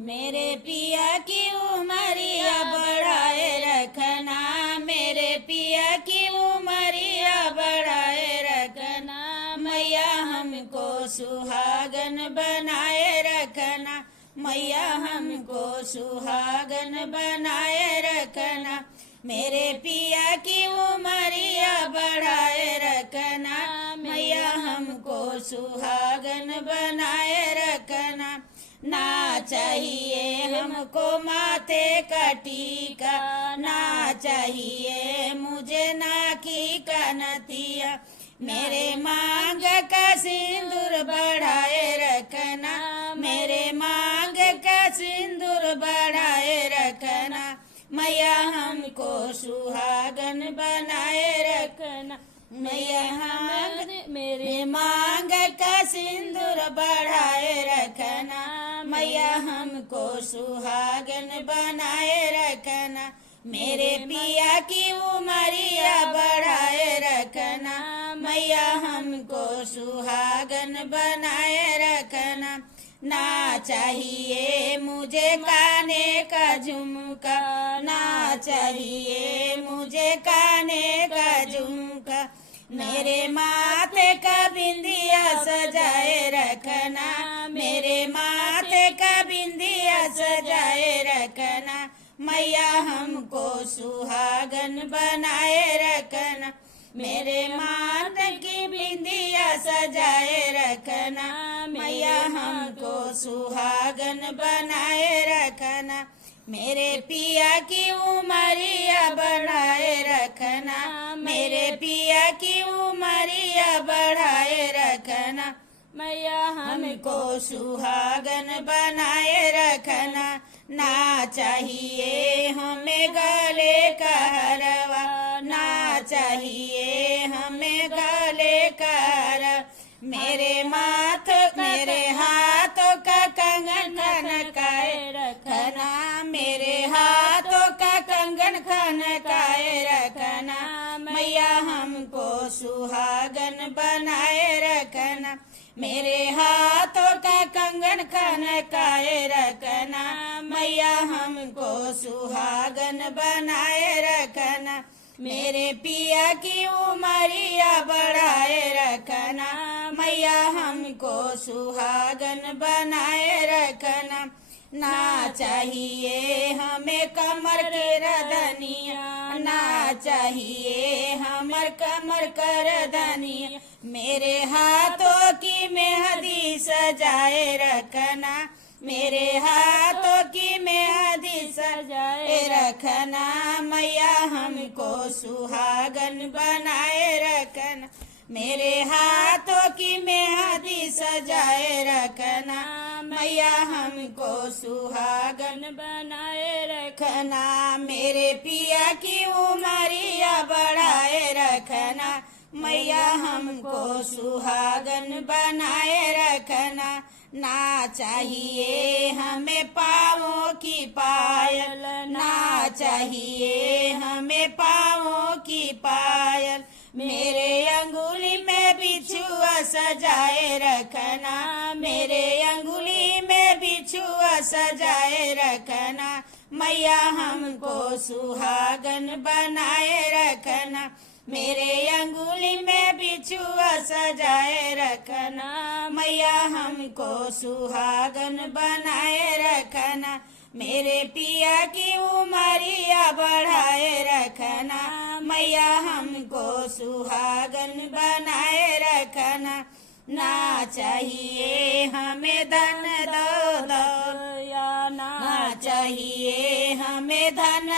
मेरे पिया की उमरिया बढ़ाए रखना, मेरे पिया की उमरिया बढ़ाए रखना, मैया हमको सुहागन बनाए रखना, मैया हमको सुहागन बनाए रखना, मेरे पिया की उमरिया बढ़ाए रखना, मैया हमको सुहागन बनाए रखना। ना चाहिए हमको माथे का टीका, ना चाहिए मुझे नाकी का नथिया, मेरे मांग का सिंदूर बढ़ाए रखना, मेरे मांग का सिंदूर बढ़ाए रखना, मैया हमको सुहागन बनाए रखना, मैया मेरे मांग का सिंदूर बढ़ाए रखना, मैया हमको सुहागन बनाए रखना, मेरे पिया की उमरिया बढ़ाए रखना, मैया हमको सुहागन बनाए रखना। ना चाहिए मुझे काने का झुमका, ना चाहिए मुझे काने का झुमका, मेरे माथे का बिंदिया सजाए रखना, मेरे माथे का बिंदिया सजाए रखना, मैया हमको सुहागन बनाए रखना, मेरे माथे की बिंदिया सजाए रखना, मैया हमको सुहागन बनाए रखना, मेरे पिया की उमरिया बढ़ाए रखना, मेरे पिया की उमरिया बढ़ाए रखना, मैया हमको सुहागन बनाए रखना। ना चाहिए हमें गले का हरवा, ना चाहिए हमें गले का हरवा, मेरे हाथों का कंगन खनकाए रखना, मेरे हाथों का कंगन खनकाए रखना, मैया हमको सुहागन बनाए रखना, मेरे हाथों का कंगन खनकाए रखना, मैया हमको सुहागन बनाए रखना, मेरे पिया की उमरिया बढ़ाए रखना, मैया हमको सुहागन बनाए रखना। ना चाहिए हमें कमर के रदनिया, ना चाहिए हमर कमर कर धनिया, मेरे हाथों की मेहंदी सजाए रखना, मेरे हाथों की मेहंदी सजाए रखना, मैया हमको सुहागन बनाए रखना, मेरे हाथों की मेहंदी सजाए रखना, मैया हमको सुहागन बनाए रखना, मेरे पिया की उमरिया बढ़ाए रखना, मैया हमको सुहागन बनाए रखना। ना चाहिए हमें पाँवों की पायल, ना चाहिए हमें पाँवों की पायल, मेरे अंगुली में बिछुआ सजाए रखना, मेरे अंगुली में बिछुआ सजाए रखना, मैया हमको सुहागन बनाए रखना, मेरे अंगुली में बिछुआ सजाए रखना, मैया हमको सुहागन बनाए रखना, मेरे पिया की उमरिया बढ़ाए रखना, मैया हमको सुहागन बनाए रखना। ना चाहिए हमें धन दौलत, ना चाहिए हमें धन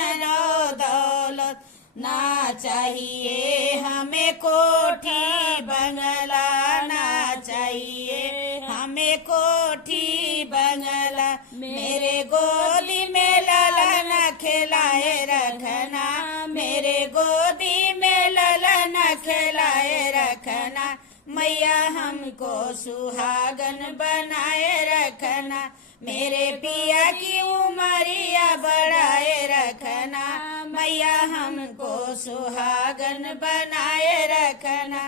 दौलत, ना चाहिए हमें कोठी बंगला, ना चाहिए हमें कोठी बंगला, मेरे गोदी में ललन खिलाए रखना, मेरे गोदी में ललन खिलाए रखना, मैया हमको सुहागन बनाए रखना, मेरे पिया की उमरिया बढ़ाए रखना, मैया हमको सुहागन बनाए रखना।